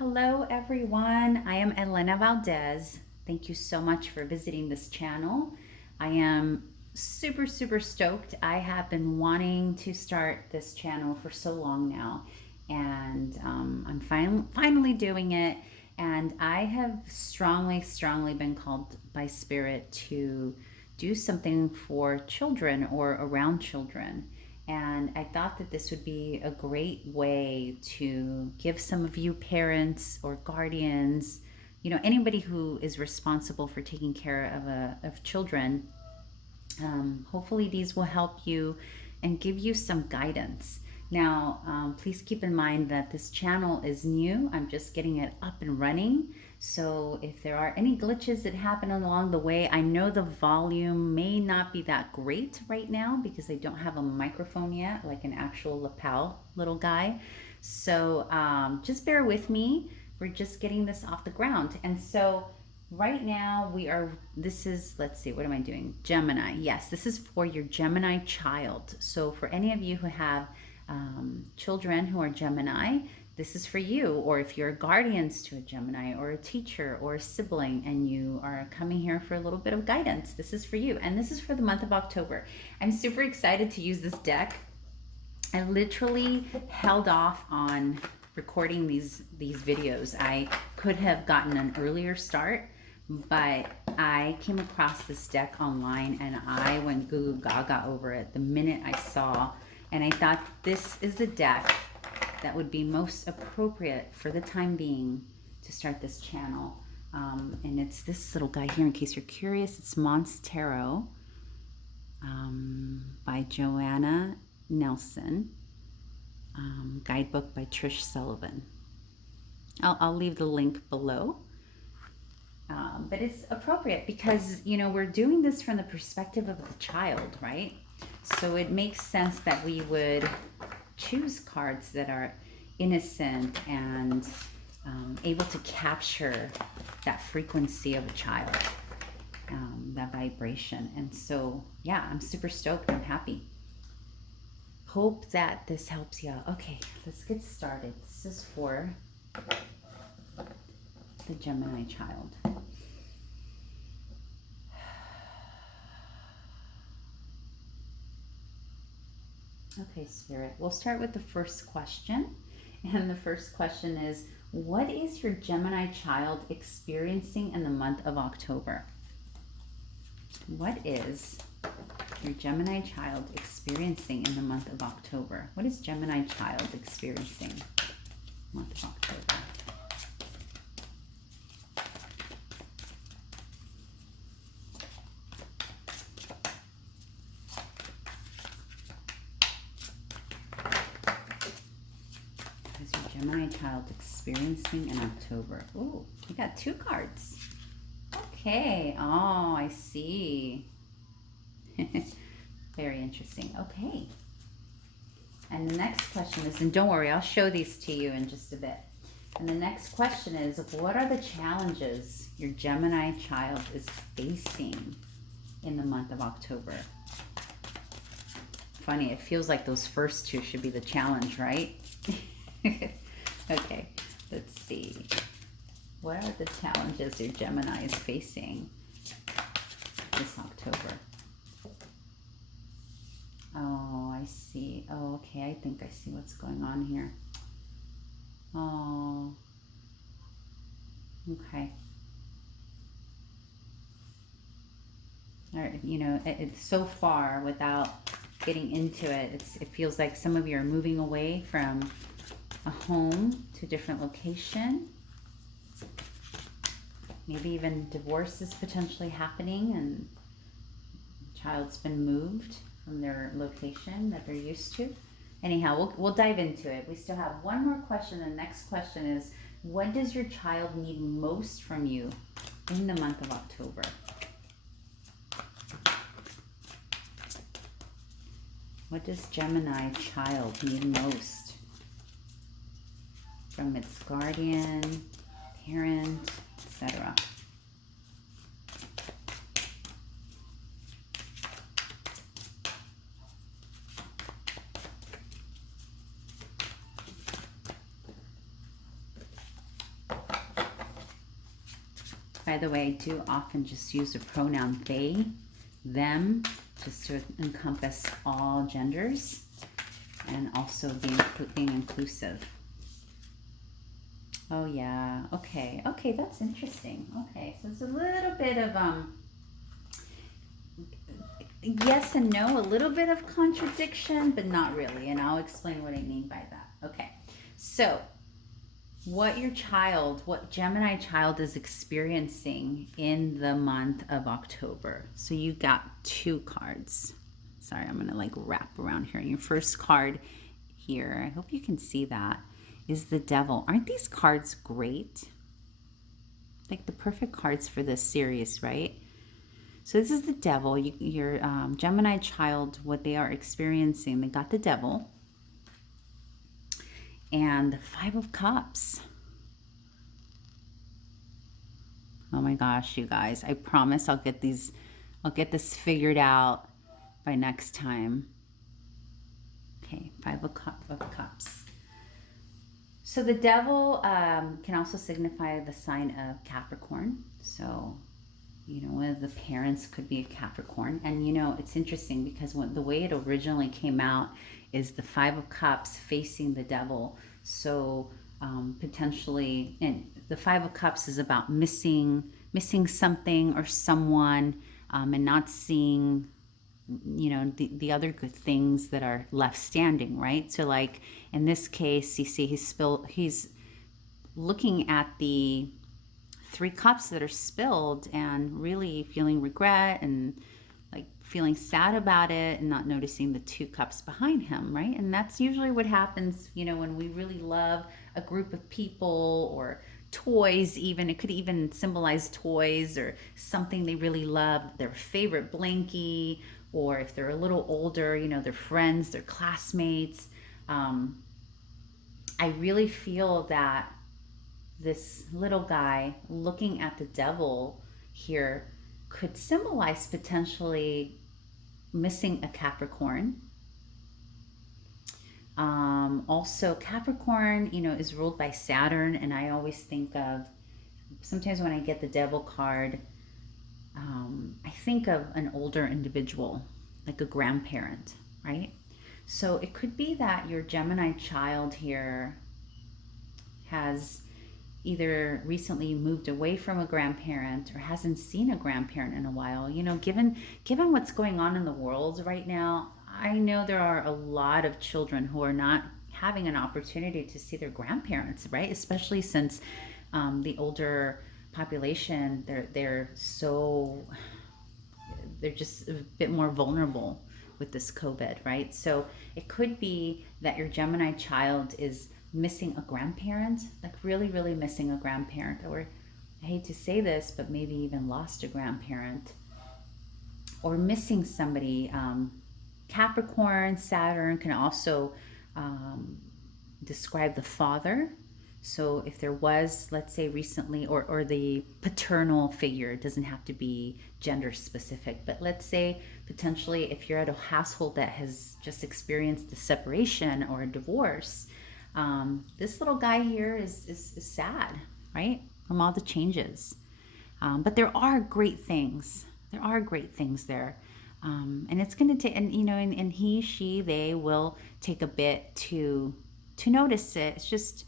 Hello everyone, I am Elena Valdez. Thank you so much for visiting this channel. I am super stoked. I have been wanting to start this channel for so long now, and I'm finally doing it. And I have strongly been called by Spirit to do something for children or around children. And I thought that this would be a great way to give some of you parents or guardians, anybody who is responsible for taking care of children. Hopefully these will help you and give you some guidance. Now, please keep in mind that this channel is new. I'm just getting it up and running. So if there are any glitches that happen along the way, I know the volume may not be that great right now because I don't have a microphone yet, like an actual lapel little guy. So just bear with me. We're just getting this off the ground. And so right now this is, let's see, what am I doing? Gemini. Yes, this is for your Gemini child. So for any of you who have children who are Gemini, this is for you. Or if you're guardians to a Gemini or a teacher or a sibling and you are coming here for a little bit of guidance, this is for you. And this is for the month of October. I'm super excited to use this deck. I literally held off on recording these videos. I could have gotten an earlier start, but I came across this deck online and I went goo goo gaga over it the minute I saw, and I thought this is the deck that would be most appropriate for the time being to start this channel. And it's this little guy here, in case you're curious. It's Mons Tarot by Joanna Nelson. Guidebook by Trish Sullivan. I'll leave the link below. But it's appropriate because, we're doing this from the perspective of the child, right? So it makes sense that we would choose cards that are innocent and able to capture that frequency of a child, that vibration. And so, yeah, I'm super stoked. I'm happy. Hope that this helps you out. Okay, let's get started. This is for the Gemini child. Okay, Spirit, we'll start with the first question. And the first question is, what is your Gemini child experiencing in the month of October? What is your Gemini child experiencing in the month of October? What is Gemini child experiencing in the month of October? What is your Gemini child experiencing in October? Oh, you got two cards. Okay. Oh, I see. Very interesting. Okay. And the next question is, and don't worry, I'll show these to you in just a bit. And the next question is, what are the challenges your Gemini child is facing in the month of October? Funny, it feels like those first two should be the challenge, right? Okay, let's see. What are the challenges your Gemini is facing this October? Oh, I see. Oh, okay. I think I see what's going on here. Oh, okay. All right. It's so far, without getting into it, it feels like some of you are moving away from a home to a different location. Maybe even divorce is potentially happening and the child's been moved from their location that they're used to. Anyhow, we'll dive into it. We still have one more question. The next question is, what does your child need most from you in the month of October? What does Gemini child need most from its guardian, parent, etc.? By the way, I do often just use the pronoun they, them, just to encompass all genders and also being inclusive. Oh yeah, okay, okay, that's interesting. Okay, so it's a little bit of yes and no, a little bit of contradiction, but not really, and I'll explain what I mean by that. Okay, so what Gemini child is experiencing in the month of October. So you got 2 cards. Sorry, I'm gonna like wrap around here. And your first card here, I hope you can see that, is the Devil. Aren't these cards great? Like the perfect cards for this series, right? So this is the Devil. Your Gemini child, what they are experiencing, they got the Devil. And the 5 of Cups. Oh my gosh, you guys. I promise I'll get this figured out by next time. Okay, 5 of Cups. So the Devil can also signify the sign of Capricorn. So, you know, one of the parents could be a Capricorn. And, you know, it's interesting because the way it originally came out is the 5 of Cups facing the Devil. So potentially, and the 5 of Cups is about missing something or someone, and not seeing, you know, the other good things that are left standing, right? So like in this case, you see he's looking at the 3 cups that are spilled and really feeling regret and like feeling sad about it and not noticing the 2 cups behind him, right? And that's usually what happens, you know, when we really love a group of people or toys. Even it could even symbolize toys or something they really love, their favorite blankie, or if they're a little older, you know, their friends, their classmates. I really feel that this little guy looking at the Devil here could symbolize potentially missing a Capricorn. Also, Capricorn, you know, is ruled by Saturn, and I always think of, sometimes when I get the Devil card, I think of an older individual, like a grandparent, right? So it could be that your Gemini child here has either recently moved away from a grandparent or hasn't seen a grandparent in a while. You know, given what's going on in the world right now, I know there are a lot of children who are not having an opportunity to see their grandparents, right? Especially since the older population, they're just a bit more vulnerable with this COVID, right? So it could be that your Gemini child is missing a grandparent, like really, really missing a grandparent, or I hate to say this, but maybe even lost a grandparent, or missing somebody. Capricorn, Saturn can also describe the father. So if there was, let's say recently, or the paternal figure, it doesn't have to be gender specific, but let's say potentially if you're at a household that has just experienced a separation or a divorce, this little guy here is sad, right? From all the changes. But there are great things. There are great things there. And it's going to take, and you know, and he, she, they will take a bit to notice it. It's just,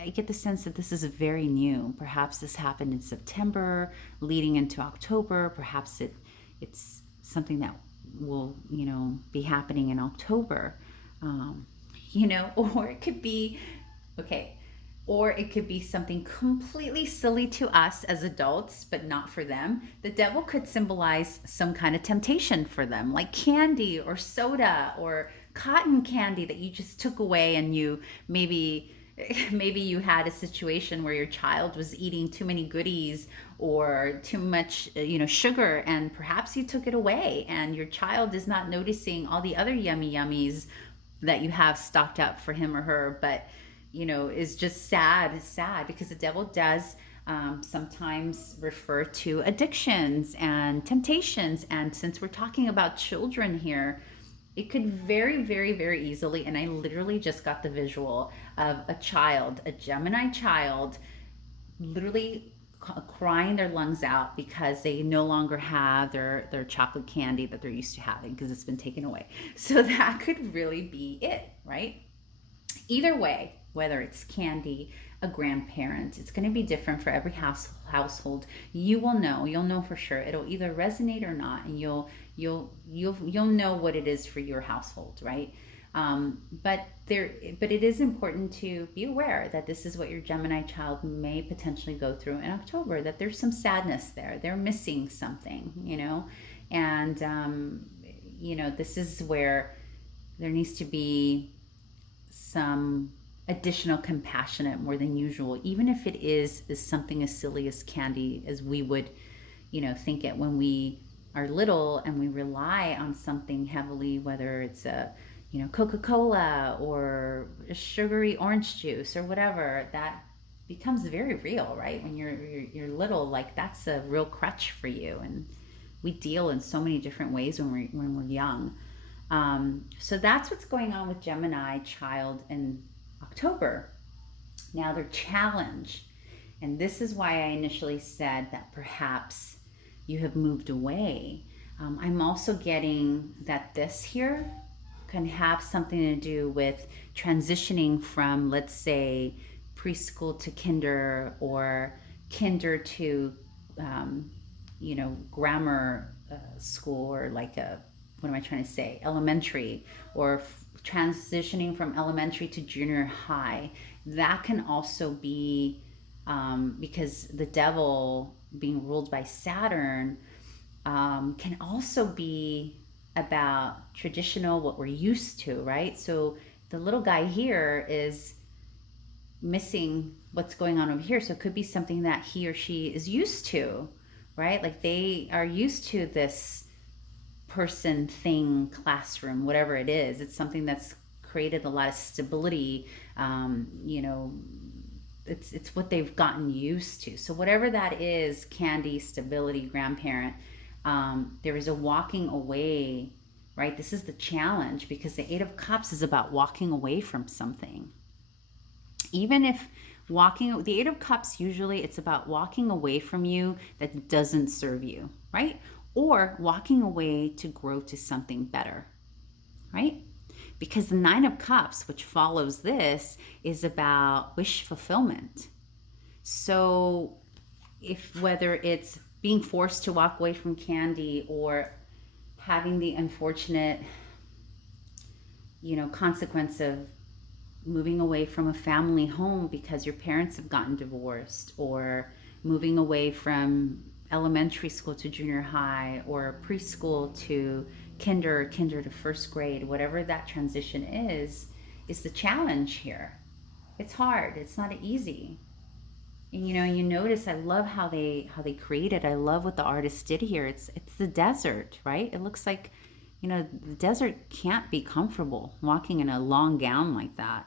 I get the sense that this is very new. Perhaps this happened in September, leading into October. Perhaps it's something that will, you know, be happening in October. You know, or it could be, okay, or it could be something completely silly to us as adults, but not for them. The Devil could symbolize some kind of temptation for them, like candy or soda or cotton candy that you just took away, and you maybe you had a situation where your child was eating too many goodies or too much, you know, sugar, and perhaps you took it away, and your child is not noticing all the other yummy yummies that you have stocked up for him or her, but you know, is just sad because the Devil does sometimes refer to addictions and temptations. And since we're talking about children here, it could very, very, very easily, and I literally just got the visual of a child, a Gemini child, literally crying their lungs out because they no longer have their chocolate candy that they're used to having because it's been taken away. So that could really be it, right? Either way, whether it's candy, a grandparent, it's going to be different for every household. You will know, you'll know for sure. It'll either resonate or not, and you'll know what it is for your household, right? But it is important to be aware that this is what your Gemini child may potentially go through in October. That there's some sadness there. They're missing something, and this is where there needs to be some additional compassionate more than usual, even if it is something as silly as candy, as we would think it when we are little and we rely on something heavily, whether it's a Coca-Cola or a sugary orange juice or whatever. That becomes very real, right? When you're little, like that's a real crutch for you, and we deal in so many different ways when we're young. So that's what's going on with Gemini child in October. Now their challenge, and this is why I initially said that perhaps you have moved away. I'm also getting that this here can have something to do with transitioning from, let's say, preschool to kinder, or kinder to, grammar school, or like what am I trying to say? Elementary, or transitioning from elementary to junior high. That can also be because the devil being ruled by Saturn can also be about traditional, what we're used to, right? So the little guy here is missing what's going on over here. So it could be something that he or she is used to, right? Like they are used to this person, thing, classroom, whatever it is. It's something that's created a lot of stability. It's what they've gotten used to. So whatever that is, candy, stability, grandparent, there is a walking away, right? This is the challenge, because the Eight of Cups is about walking away from something. Even if the Eight of Cups, usually it's about walking away from you that doesn't serve you, right? Or walking away to grow to something better, right? Because the Nine of Cups, which follows this, is about wish fulfillment. So whether it's being forced to walk away from candy, or having the unfortunate, consequence of moving away from a family home because your parents have gotten divorced, or moving away from elementary school to junior high, or preschool to kinder to first grade, whatever that transition is the challenge here. It's hard. It's not easy. And you notice, I love how they created. I love what the artist did here. It's the desert, right? It looks like, the desert can't be comfortable walking in a long gown like that.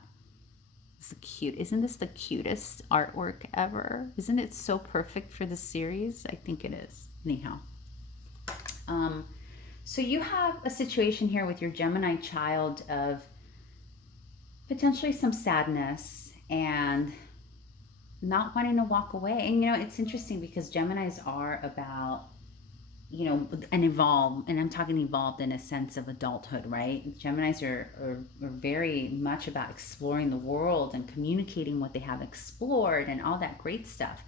It's cute. Isn't this the cutest artwork ever? Isn't it so perfect for the series? I think it is. Anyhow. So you have a situation here with your Gemini child of potentially some sadness and not wanting to walk away. And it's interesting because Geminis are about, and evolve, and I'm talking evolved in a sense of adulthood, right? Geminis are very much about exploring the world and communicating what they have explored and all that great stuff.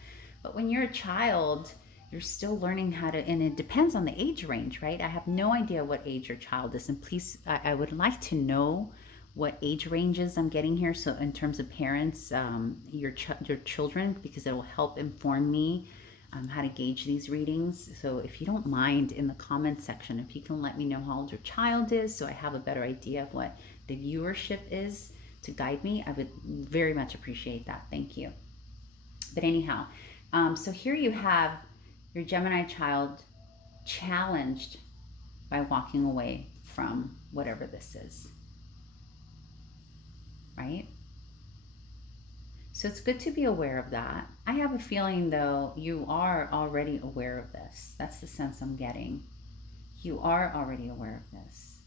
But when you're a child, you're still learning how to, and it depends on the age range, right? I have no idea what age your child is, and please, I would like to know what age ranges I'm getting here. So in terms of parents, your children, because it will help inform me how to gauge these readings. So if you don't mind, in the comments section, if you can let me know how old your child is, so I have a better idea of what the viewership is to guide me, I would very much appreciate that. Thank you. But anyhow, so here you have your Gemini child challenged by walking away from whatever this is, right? So it's good to be aware of that. I have a feeling, though, you are already aware of this. That's the sense I'm getting. You are already aware of this.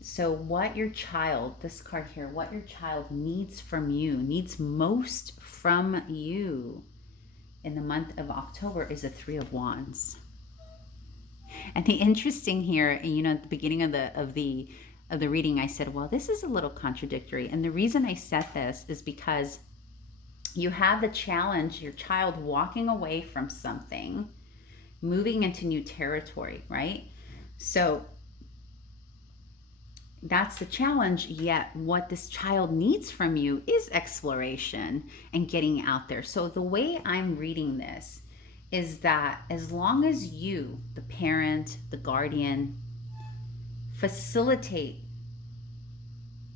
So what your child, this card here, what your child needs from you, needs most from you, in the month of October is a Three of Wands. And the interesting here, you know, at the beginning of the reading, I said, well, this is a little contradictory. And the reason I said this is because you have the challenge, your child walking away from something, moving into new territory, right? So that's the challenge, yet what this child needs from you is exploration and getting out there. So the way I'm reading this is that as long as you, the parent, the guardian, facilitate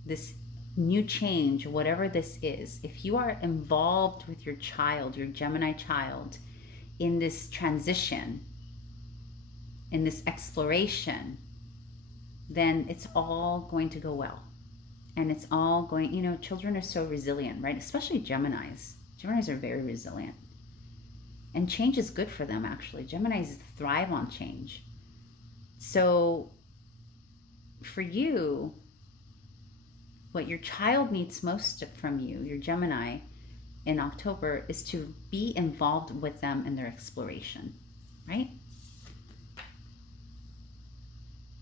this new change, whatever this is, if you are involved with your child, your Gemini child, in this transition, in this exploration, then it's all going to go well. And it's all going, you know, children are so resilient, right? Especially Geminis. Geminis are very resilient. And change is good for them, actually. Geminis thrive on change. So for you, what your child needs most from you, your Gemini, in October, is to be involved with them in their exploration, right?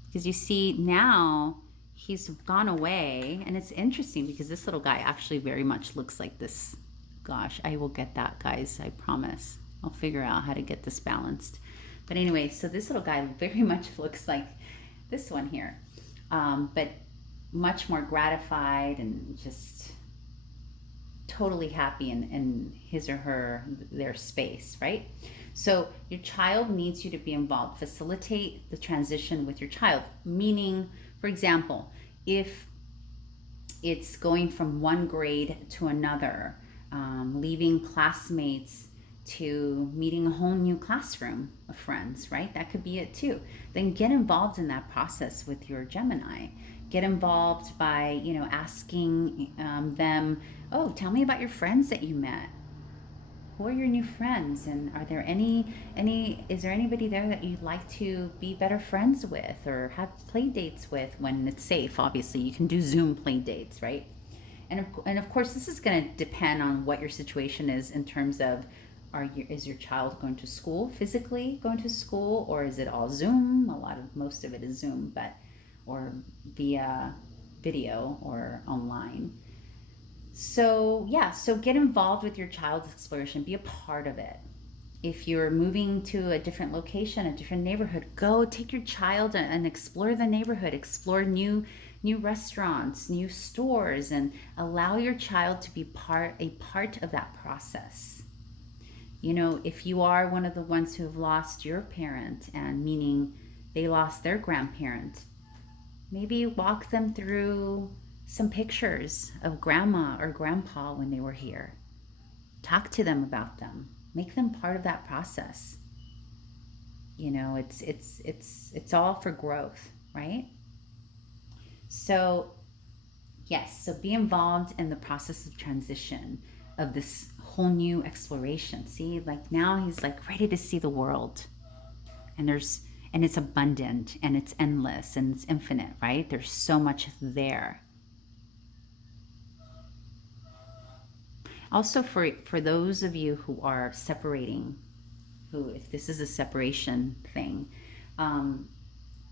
Because you see now he's gone away, and it's interesting because this little guy actually very much looks like this. Gosh, I will get that, guys, I promise. I'll figure out how to get this balanced. But anyway, so this little guy very much looks like this one here, but much more gratified and just totally happy in his or her, their space, right? So your child needs you to be involved. Facilitate the transition with your child. Meaning, for example, if it's going from one grade to another, leaving classmates to meeting a whole new classroom of friends, right? That could be it too. Then get involved in that process with your Gemini. Get involved by, you know, asking them, oh, tell me about your friends that you met. Who are your new friends? And are there is there anybody there that you'd like to be better friends with or have play dates with when it's safe? Obviously, you can do Zoom play dates, right? And of course, this is going to depend on what your situation is in terms of, is your child going to school, physically going to school, or is it all Zoom? Most of it is Zoom, or via video or online. So yeah, so get involved with your child's exploration, be a part of it. If you're moving to a different location, a different neighborhood, go take your child and explore the neighborhood, explore new restaurants, new stores, and allow your child to be a part of that process. You know, if you are one of the ones who have lost your parent, and meaning they lost their grandparent, maybe walk them through some pictures of grandma or grandpa when they were here. Talk to them about them. Make them part of that process. You know, it's all for growth, right? So, yes, so be involved in the process of transition of this whole new exploration. See, like now he's like ready to see the world. And it's abundant and it's endless and it's infinite, right? There's so much there. Also, for those of you who are separating, if this is a separation thing,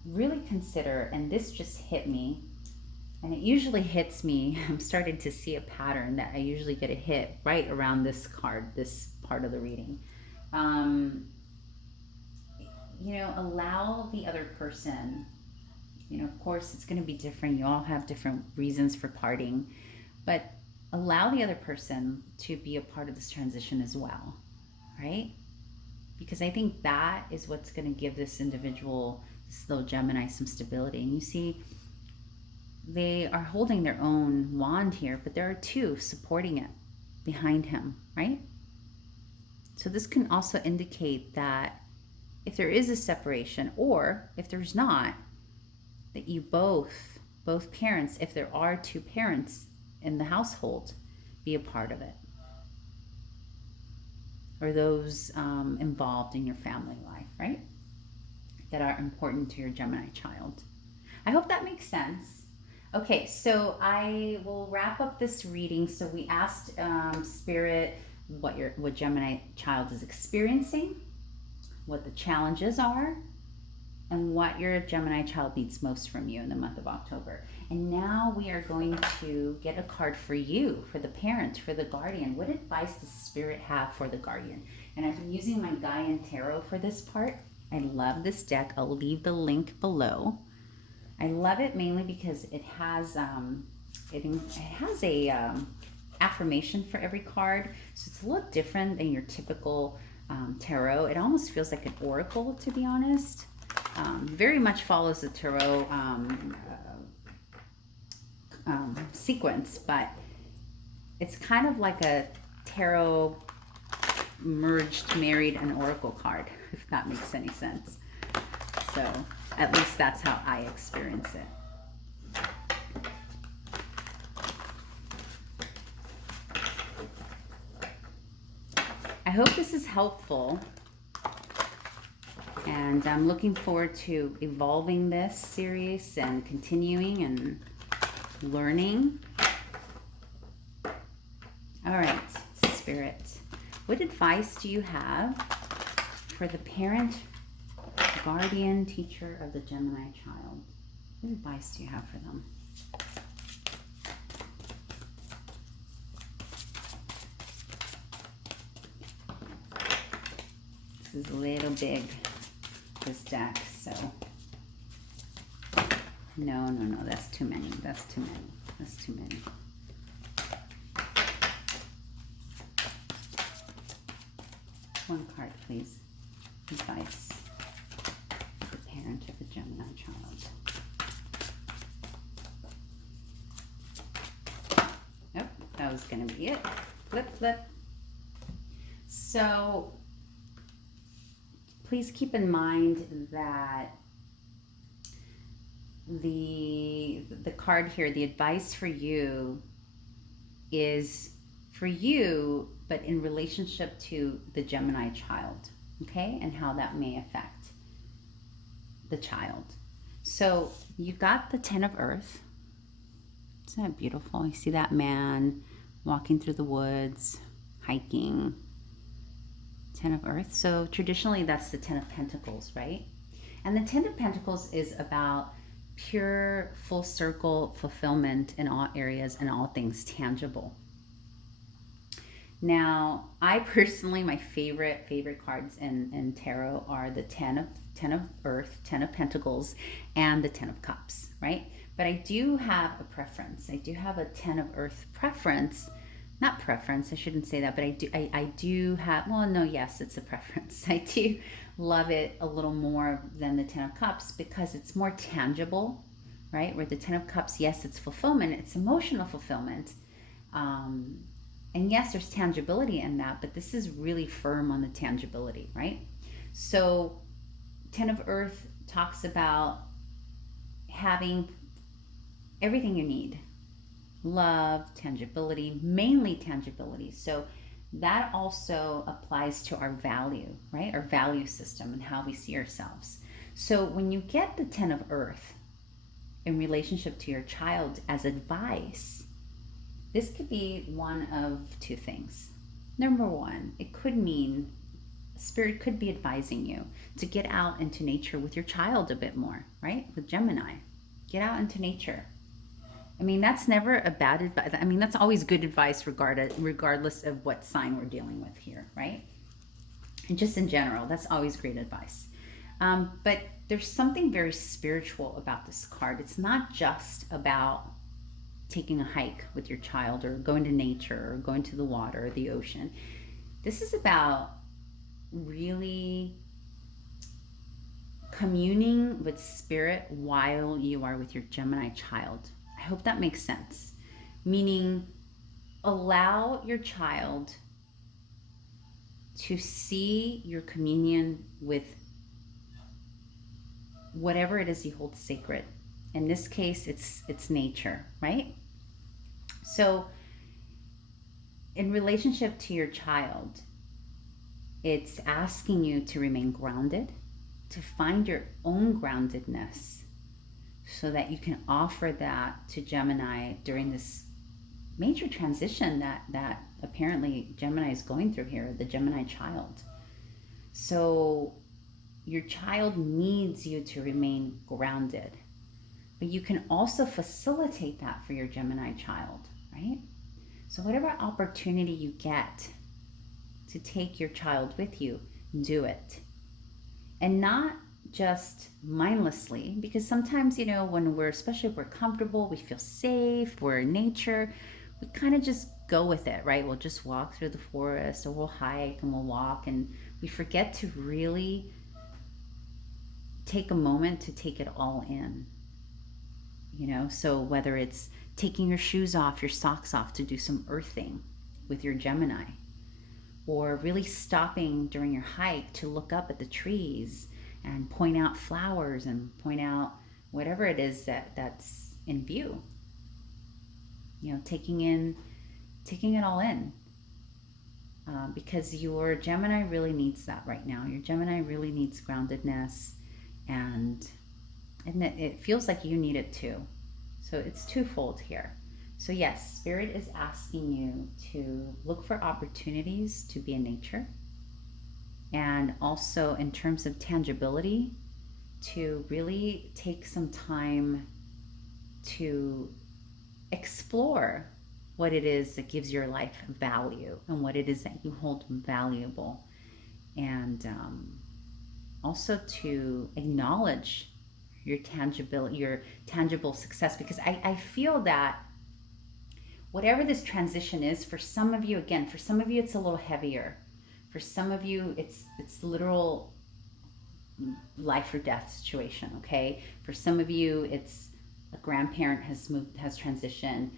really consider, and this just hit me, and it usually hits me, I'm starting to see a pattern that I usually get a hit right around this card, this part of the reading. You know, allow the other person, you know, of course it's going to be different. You all have different reasons for parting, but allow the other person to be a part of this transition as well, right? Because I think that is what's going to give this individual, this little Gemini, some stability. And you see, they are holding their own wand here, but there are two supporting it behind him, right? So this can also indicate that if there is a separation, or if there's not, that you both parents, if there are two parents in the household, be a part of it, or those involved in your family life, right, that are important to your Gemini child. I hope that makes sense. Okay, so I will wrap up this reading. So we asked Spirit, what Gemini child is experiencing, what the challenges are, and what your Gemini child needs most from you in the month of October. And now we are going to get a card for you, for the parent, for the guardian. What advice does Spirit have for the guardian? And I've been using my Gaian Tarot for this part. I love this deck. I'll leave the link below. I love it mainly because it has a affirmation for every card. So it's a little different than your typical tarot. It almost feels like an oracle, to be honest. Very much follows the tarot sequence, but it's kind of like a tarot merged, married, an oracle card, if that makes any sense. So at least that's how I experience it. I hope this is helpful, and I'm looking forward to evolving this series and continuing and learning. All right, Spirit, what advice do you have for the parent, guardian, teacher of the Gemini child? What advice do you have for them? This is a little big, this deck, so no, that's too many, that's too many. One card, please. Advice for the parent of a Gemini child. Nope, that was going to be it. Flip. So please keep in mind that the card here, the advice for you, is for you, but in relationship to the Gemini child, okay? And how that may affect the child. So you got the Ten of Earth. Isn't that beautiful? You see that man walking through the woods, hiking. Ten of Earth. So traditionally that's the Ten of Pentacles, right? And the Ten of Pentacles is about pure full circle fulfillment in all areas and all things tangible. Now, I personally, my favorite cards in tarot are the Ten of Earth, Ten of Pentacles, and the Ten of Cups, right? But I do have a preference. I do have a Ten of Earth preference. Not preference, I shouldn't say that, but I do have, well, no, yes, it's a preference. I do love it a little more than the Ten of Cups because it's more tangible, right? Where the Ten of Cups, yes, it's fulfillment, it's emotional fulfillment. And yes, there's tangibility in that, but this is really firm on the tangibility, right? So Ten of Earth talks about having everything you need. Love, tangibility, mainly tangibility. So that also applies to our value, right? Our value system and how we see ourselves. So when you get the Ten of Earth in relationship to your child as advice, this could be one of two things. Number one, it could mean Spirit could be advising you to get out into nature with your child a bit more, right? With Gemini, get out into nature. I mean, that's never a bad advice. I mean, that's always good advice regardless of what sign we're dealing with here, right? And just in general, that's always great advice. But there's something very spiritual about this card. It's not just about taking a hike with your child or going to nature or going to the water or the ocean. This is about really communing with Spirit while you are with your Gemini child. I hope that makes sense. Meaning, allow your child to see your communion with whatever it is he holds sacred. In this case, it's nature, right? So, in relationship to your child, it's asking you to remain grounded, to find your own groundedness, so that you can offer that to Gemini during this major transition that apparently Gemini is going through here, the Gemini child. So your child needs you to remain grounded, but you can also facilitate that for your Gemini child, right? So whatever opportunity you get to take your child with you, do it. And not just mindlessly, because sometimes, when we're, especially if we're comfortable, we feel safe, we're in nature, we kind of just go with it, right? We'll just walk through the forest, or we'll hike and we'll walk, and we forget to really take a moment to take it all in. So whether it's taking your shoes off, your socks off to do some earthing with your Gemini, or really stopping during your hike to look up at the trees and point out flowers and point out whatever it is that's in view. Taking it all in. Because your Gemini really needs that right now. Your Gemini really needs groundedness, and it feels like you need it too. So it's twofold here. So yes, Spirit is asking you to look for opportunities to be in nature, and also in terms of tangibility, to really take some time to explore what it is that gives your life value and what it is that you hold valuable, and also to acknowledge your tangible success, because I feel that whatever this transition is, for some of you, it's a little heavier. For some of you, it's literal life or death situation, okay? For some of you, it's a grandparent has transitioned.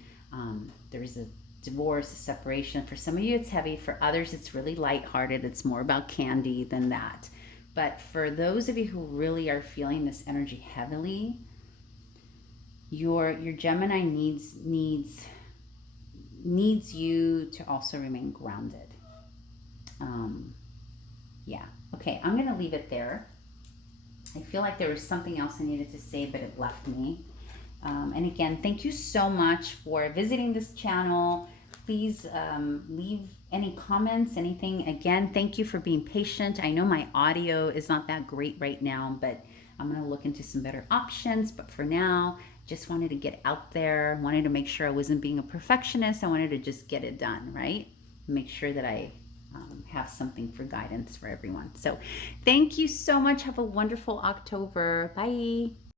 There's a divorce, a separation. For some of you, it's heavy. For others, it's really lighthearted. It's more about candy than that. But for those of you who really are feeling this energy heavily, your Gemini needs you to also remain grounded. Yeah. Okay, I'm going to leave it there. I feel like there was something else I needed to say, but it left me. And again, thank you so much for visiting this channel. Please leave any comments, anything. Again, thank you for being patient. I know my audio is not that great right now, but I'm going to look into some better options. But for now, just wanted to get out there. Wanted to make sure I wasn't being a perfectionist. I wanted to just get it done, right? Make sure that I have something for guidance for everyone. So thank you so much. Have a wonderful October. Bye.